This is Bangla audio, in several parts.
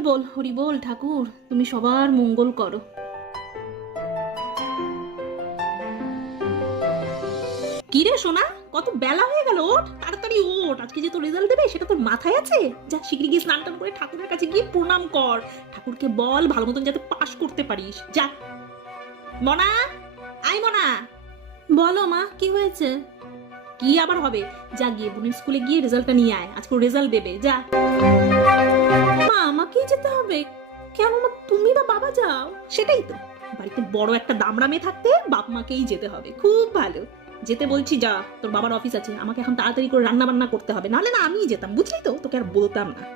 বল হরি বল ঠাকুর তুমি সবার মঙ্গল করো। কি রে সোনা কত বেলা হয়ে গেল ওঠ তাড়াতাড়ি ওঠ। আজকে যে তোর রেজাল্ট দেবে সেটা তোর মাথায় আছে? যা শিগগিরি গিয়ে স্নান টান করে ঠাকুরের কাছে গিয়ে প্রণাম কর। ঠাকুরকে বল ভালো মতন যাতে পাশ করতে পারিস। যা। মনা আই মনা। বলো মা কি হয়েছে? কি আবার হবে? যা গিয়ে বোনের স্কুলে গিয়ে রেজাল্টটা নিয়ে আয়। আজকে রেজাল্ট দেবে। যা। আমাকেই যেতে হবে। কেন তুমি বা বাবা যাও। সেটাই তো। বাড়িতে বড় একটা দামড়া মেয়ে থাকতে বাপ মাকেই যেতে হবে। খুব ভালো। যেতে বলছি, যা, তোর বাবার অফিস আছে। আমাকে এখন তাড়াতাড়ি করে রান্না বান্না করতে হবে। নাহলে না, আমিই যেতাম, বুঝলি তো? তোকে আর বলতাম না।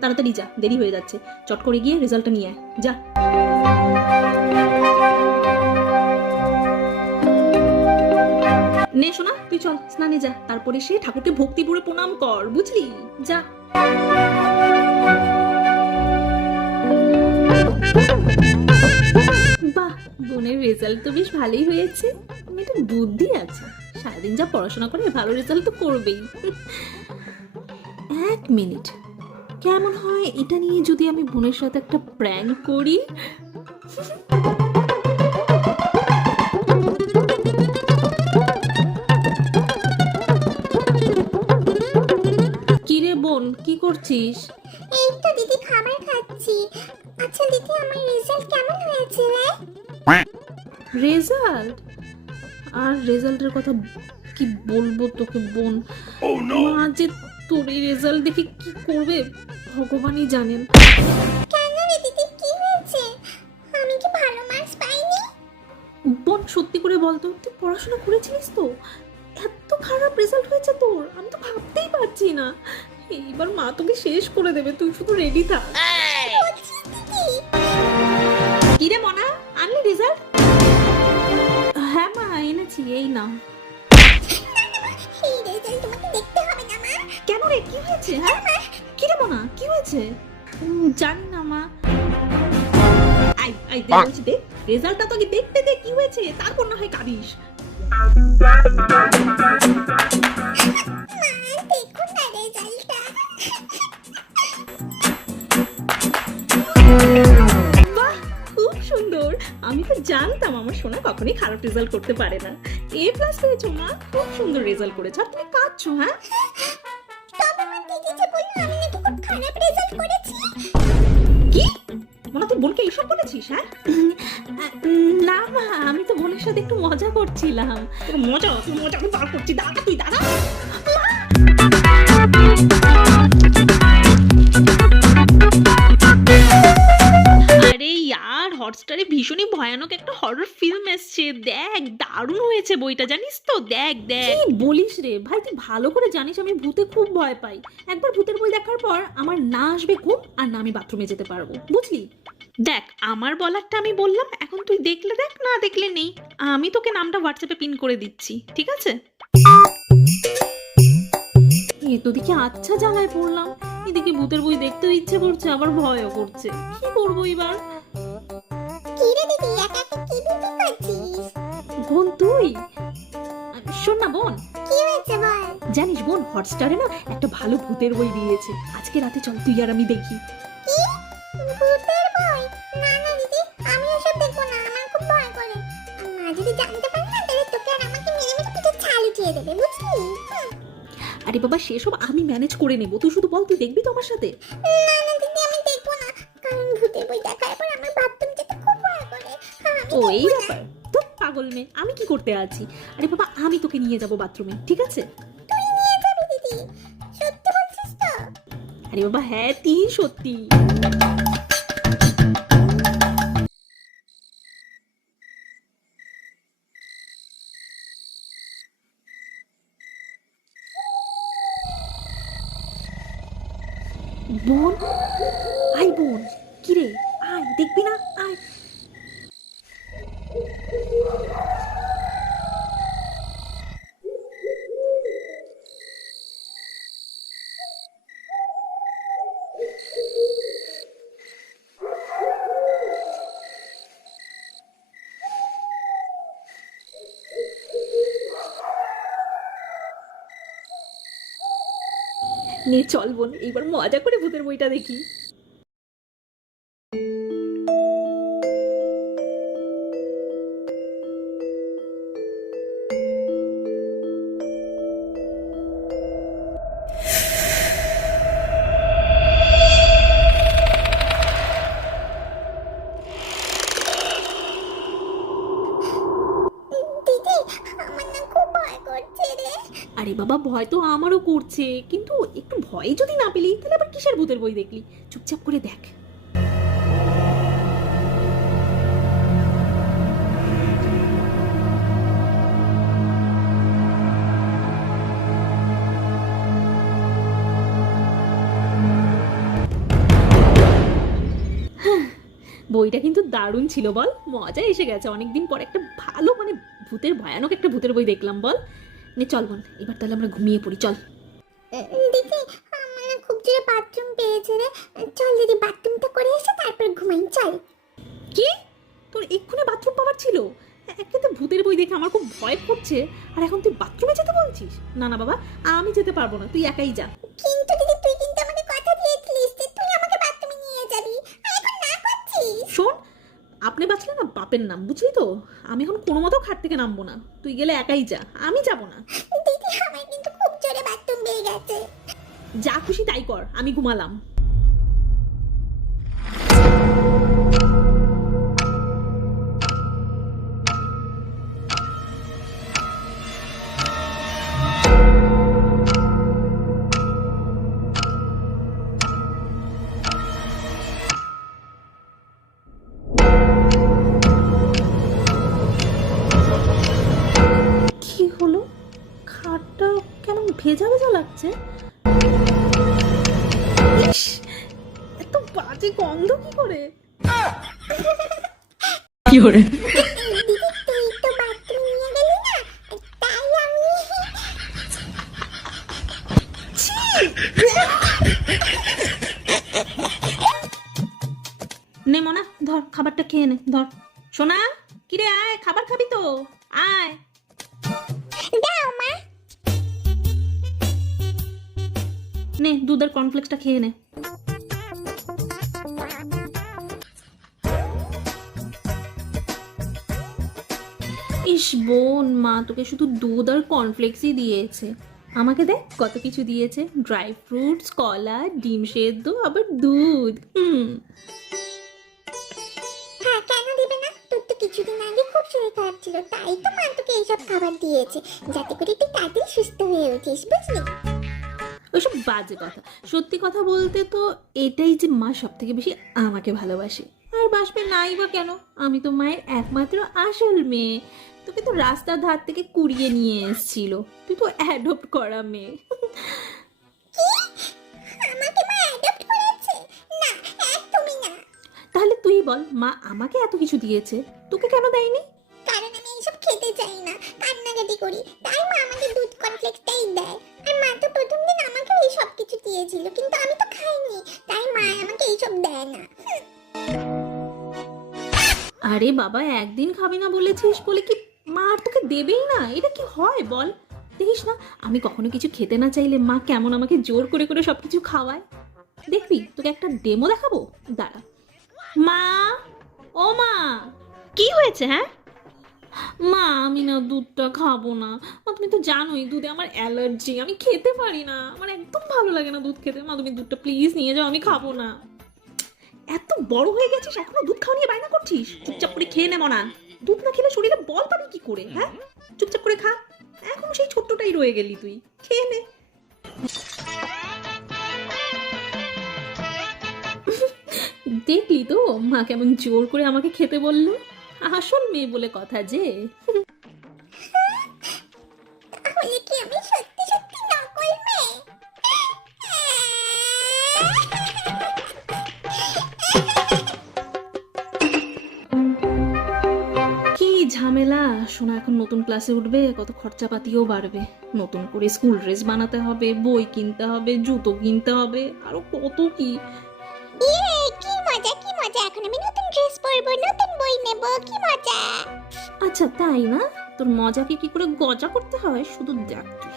তাড়াতাড়ি যা, দেরি হয়ে যাচ্ছে। চট করে গিয়ে রেজাল্টটা নিয়ে আয়। যা। নে শোনা তুই চল, স্নানে যা। তারপরে সে ঠাকুরকে ভক্তিপুরে প্রণাম কর, বুঝলি? যা। বাহ, বোনের রেজাল্ট তো বেশ ভালোই হয়েছে। মেয়েটার বুদ্ধি আছে। সারাদিন যা পড়াশোনা করে ভালো রেজাল্ট তো করবেই। এক মিনিট। কেমন হয় এটা নিয়ে যদি আমি বোনের সাথে একটা প্র্যাঙ্ক করি? কিরে বোন, কি করছিস? খাবার খাচ্ছি। আচ্ছা দিদি আমার রেজাল্ট কেমন হয়েছে রে? রেজাল্ট আর রেজাল্টের কথা কি বলব তোকে বোন? মা যে তোর এই রেজাল্ট দেখে কি করবে ভগবানই জানেন। কেন রে দিদি কি হয়েছে? আমি কি ভালো মার্কস পাইনি? বোন সত্যি করে বলতো তুই পড়াশোনা করেছিলিস তো? এত খারাপ রেজাল্ট হয়েছে তোর আমি তো ভাবতেই পারছি না। এইবার মা তোকে শেষ করে দেবে তুই শুধু রেডি থাক। বলছিস দিদি কি রে মনা আনলি রেজাল্ট হ্যাঁ মা এনেছি এই না কেন রে কি হয়েছে হ্যাঁ? কি রে মনা কি হয়েছে? জানি না মা। আই আই দেখ বলছি দেখ রেজাল্টটা তোকে দেখতে দে কি হয়েছে তারপর না হয় কাঁদিস। জানতাম আমার সোনা কখনোই খারাপ রেজাল্ট করতে পারে না। এ প্লাস পেয়েছ মা। খুব সুন্দর রেজাল্ট করেছ। আর তুমি কাঁদছো হ্যাঁ? কি মনে তুই বোনকে এইসব বলেছিস হ্যাঁ? না মা আমি তো বোনের সাথে একটু মজা করছিলাম। মজা মজা আমি বার করছি। দাদা তুই দাদা ভয়ানক একটা হরর ফিল্ম এসছে। দেখ দারুণ হয়েছে বইটা জানিস তো? দেখ দেখ। কি বলিস রে? ভাই তুই ভালো করে জানিস আমি ভূতে খুব ভয় পাই। একবার ভূতের বই দেখার পর আমার না আসবে ঘুম আর না আমি বাথরুমে যেতে পারব। বুঝলি? দেখ আমার বলারটা আমি বললাম এখন তুই দেখলে দেখ না দেখলে নেই। আমি তোকে নামটা হোয়াটসঅ্যাপে পিন করে দিচ্ছি ঠিক আছে? এ তো দেখি আচ্ছা জ্বালায় পড়লাম। এদিকে ভূতের বই দেখতেও ইচ্ছে করছে আবার ভয়ও করছে। কি করব এবার? কি দিদি একা একা কি বিপি করছিস? বোন তুই? শোন না বোন। কি হয়েছে বল? জানিস বোন হটস্টারে না একটা ভালো ভূতের বই দিয়েছে। আজকে রাতে চল তুই আর আমি দেখি। কি? ভূতের বই? না না দিদি আমি এসব দেখব না আমার খুব ভয় করে। মা যদি জানতে পারে না তাহলে তোকে আর আমাকে মেরে মেরে পিঠে ছাল উঠিয়ে দেবে বুঝলি? আরে বাবা সেসব আমি ম্যানেজ করে নেব। তুই শুধু বল তুই দেখবি তো আমার সাথে? না না দিদি আমি দেখব না কারণ ভূতের বই দেখার ও এই ব্যাপার। তো পাগল মেয়ে আমি কি করতে আছি? আরে বাবা আমি তোকে নিয়ে যাব বাথরুমে ঠিক আছে? তুই নিয়ে যাবি দিদি সত্যি বলছিস তো? আরে বাবা হ্যাঁ তুই সত্যি বোন আয় বোন কিরে আয় দেখবি না আয় নে চল বোন এইবার মজা করে ভূতের বইটা দেখি। বাবা, ভয় তো আমারও করছে। কিন্তু একটু ভয় যদি না পেলি, তাহলে আবার কিসের ভূতের বই দেখলি? চুপচাপ করে দেখ। বইটা কিন্তু দারুণ ছিল বল। মজা এসে গেছে। অনেকদিন পর একটা ভালো মানে ভূতের, ভয়ানক একটা ভূতের বই দেখলাম বল। নে চল বল এবার তাহলে আমরা ঘুমিয়ে পড়ি চল। দিদি আমার না খুব জোরে বাথরুম পেয়েছে রে। চল দিদি বাথরুমটা করে এসে তারপর ঘুমাই চল। কি? তোর এক্ষুনি বাথরুম পাওয়ার ছিল? একে তো ভূতের বই দেখে আমার খুব ভয় করছে। আর এখন তুই বাথরুমে যেতে বলছিস? না না বাবা আমি যেতে পারব না তুই একাই যা। কিন্তু দিদি তুই কিন্তু কথা দিয়েছিলিস যে তুই আমাকে বাথরুমে নিয়ে যাবি আর এখন না করছিস শোন আপনি বাঁচলে না বাপের নাম বুঝলি তো? আমি এখন কোনো মতো খাট থেকে নামবো না। তুই গেলে একাই যা আমি যাব না। দিদি আমার কিন্তু খুব জোরে বাথরুম পেয়ে গেছে। যা খুশি তাই কর আমি ঘুমালাম। কি করে? কি করে? দিদি তুই তো বাথরুম নিয়ে গেলি না তাই আমি নে মনা ধর খাবারটা খেয়ে নে ধর। সোনা কিরে আয় খাবার খাবি তো। আয়। দাও মা। নে দুধের কর্নফ্লেক্সটা খেয়ে নে। ইস বোন মা তোকে শুধু দুধ আর কর্নফ্লেক্সই দিয়েছে। আমাকে দেখ কত কিছু দিয়েছে। ড্রাই ফ্রুটস কলা ডিম সেদ্ধ আবার দুধ। হুম। হ্যাঁ কেন দিবে না? তোর তো কিছুদিন আগে খুব শরীর খারাপ ছিল তাই তো মা তোকে এইসব খাবার দিয়েছে। যাতে করে তুই তাড়াতাড়ি সুস্থ হয়ে উঠিস বুঝলি? ওইসব বাজে কথা। সত্যি কথা বলতে তো এটাই যে মা সব থেকে বেশি আমাকে ভালোবাসে। আর বাসবে নাই বা কেন? আমি তো মায়ের একমাত্র আসল মেয়ে। তোকে তো রাস্তার ধার থেকে কুড়িয়ে নিয়ে এসেছিল। তুই তো অ্যাডপ্ট করা মেয়ে। তাহলে তুই বল মা আমাকে এত কিছু দিয়েছে? তোকে কেন দেয়নি? কারণ আমি এইসব খেতে চাই না। কান্নাকাটি করি তাই মা আমাকে দুধ কমপ্লেক্সটাই দেয়। আর মা তো প্রথম দিন আমাকে এই সব কিছু দিয়েছিল কিন্তু আমি তো খাইনি। তাই মা আমাকে এইসব দেয় না। আরে বাবা, একদিন খাবি না বলেছিস বলে কি মা আর তোকে দেবেই না? এটা কি হয় বল? দেখিস না, আমি কখনো কিছু খেতে না চাইলে মা কেমন আমাকে জোর করে করে সব কিছু খাওয়ায়। দেখবি, তোকে একটা ডেমো দেখাবো? দাঁড়া। মা, ও মা, কি হয়েছে হ্যাঁ? মা, আমি না দুধটা খাব না। মা, তুমি তো জানোই, দুধে আমার অ্যালার্জি। আমি খেতে পারি না। আমার একদম ভালো লাগে না দুধ খেতে। মা, তুমি দুধটা প্লিজ নিয়ে যাও, আমি খাব না। এত বড় হয়ে গেছিস, এখনও দুধ খাওয়া নিয়ে বায়না করছিস? চুপচাপ করে খেয়ে নে মনা দুধ না খেলে শরীরে বল পাবি কি করে হ্যাঁ? চুপচাপ করে খা। এখন সেই ছোট্টটাই রয়ে গেলি তুই। খেয়ে নে। দেখলি তো, মা কেমন জোর করে আমাকে খেতে বলল? আসল মেয়ে বলে কথা যে। ঝামেলা শোনা এখন নতুন ক্লাসে উঠবে কত খরচাপাতিও বাড়বে। নতুন করে স্কুল ড্রেস বানাতে হবে বই কিনতে হবে জুতো কিনতে হবে আরও কত কি। ইয়ে কি মজা কি মজা এখন আমি নতুন ড্রেস পরবো নতুন বই নেব কি মজা। আচ্ছা তাই না? তোর মজাকে কি করে গজা করতে হয়? শুধু দেখ তুই।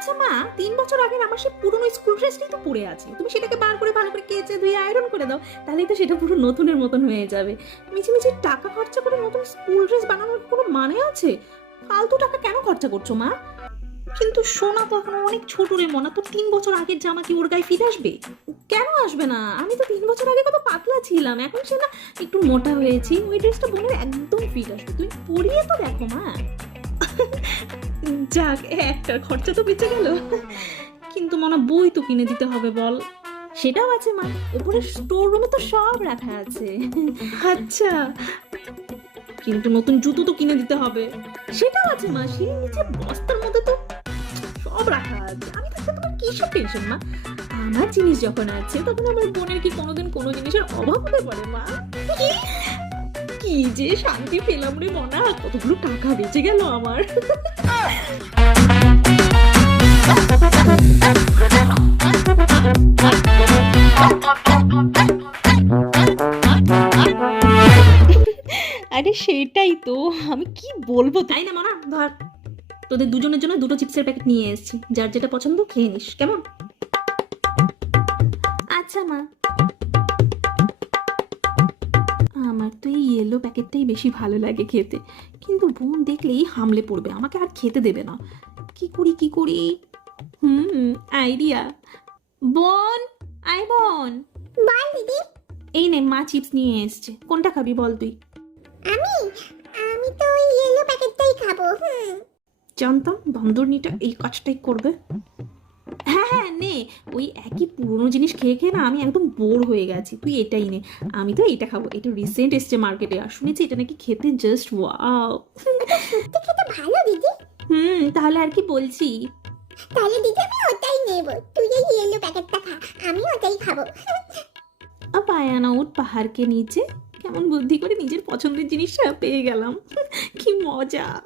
আচ্ছা মা, তিন বছর আগের আমার সেই পুরনো স্কুল ড্রেসটাই তো পরে আছে। তুমি সেটাকে বার করে ভালো করে কেচে ধুয়ে আয়রন করে দাও, তাহলেই তো সেটা পুরো নতুনের মতন হয়ে যাবে। মিছি মিছি টাকা খরচা করে নতুন স্কুল ড্রেস বানানোর কোনো মানে আছে? ফালতু টাকা কেন খরচা করছ মা? কিন্তু সোনা তো এখন অনেক ছোট রে মনা, তো তিন বছর আগের জামা কি ওর গায়ে ফিরে আসবে? কেন আসবে না? আমি তো তিন বছর আগে কত পাতলা ছিলাম, এখন সে না একটু মোটা হয়েছি, ওই ড্রেসটা বোনের একদম ফিট আসবে। তুই পরিয়ে তো দেখো মা। যাক একটার খরচা তো বেঁচে গেল। কিন্তু মনে বই তো কিনে দিতে হবে বল। সেটাও আছে মা। উপরে স্টোর রুমে তো সব রাখা আছে। আচ্ছা। কিন্তু নতুন জুতো তো কিনে দিতে হবে। সেটাও আছে মা। সেই নিচে বস্তার মধ্যে তো সব রাখা আছে। আমি থাকতে তোমার কিসের টেনশন মা? আমার জিনিস যখন আছে তখন আমার বোনের কি কোনোদিন কোনো জিনিসের অভাব হতে পারে মা? কি যে শান্তি পেলাম রে মনা। কতগুলো টাকা বেঁচে গেল আমার। আরে সেটাই তো আমি কি বলব তাই না মনা? ধর তোদের দুজনের জন্য দুটো চিপসের প্যাকেট নিয়ে এসেছি। যার যেটা পছন্দ খেয়ে নিস কেমন? আচ্ছা মা। আমার তো এই ইয়েলো প্যাকেটটাই বেশি ভালো লাগে খেতে। কিন্তু বোন দেখলেই হামলে পড়বে আমাকে আর খেতে দেবে না। কি করি কি করি? হুম আইডিয়া বোন আই বোন। বল দিদি। এই নে মা চিপস নিয়ে এসছে। কোনটা খাবি বল তুই? আমি? আমি তো ইয়েলো প্যাকেটটাই খাব হুম। জানতাম বান্দরনিটা এই কাজটাই করবে। হ্যাঁ হ্যাঁ নে। ওই একই পুরনো জিনিস খেয়ে খেয়ে না আমি একদম বোর হয়ে গেছি। তুই এটাই নে। আমি তো এটা খাব। এটা রিসেন্ট এসছে মার্কেটে আর শুনেছি এটা নাকি খেতে জাস্ট ওয়াও খেতে ভালো দিদি। হুম তাহলে আর কি বলছি? তাহলে দিদি আমি ওটাই নেব। তুই এই ইয়েলো প্যাকেটটা খা। আমি ওটাই খাব। পায়ানা উঠ পাহাড়কে নিচে। কেমন বুদ্ধি করে নিজের পছন্দের জিনিসটা পেয়ে গেলাম। কি মজা।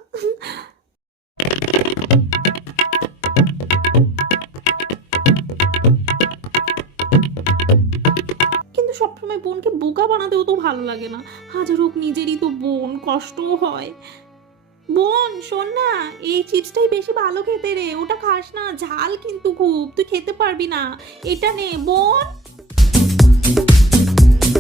বোনকে বোকা বানাতেও তো ভালো লাগে না। হাজার হোক নিজেরই তো বোন, কষ্টও হয়। বোন, শোন না, এই চিপসটাই বেশি ভালো খেতে রে। ওটা খাস না, ঝাল কিন্তু খুব, তুই খেতে পারবি না। এটা নে, বোন।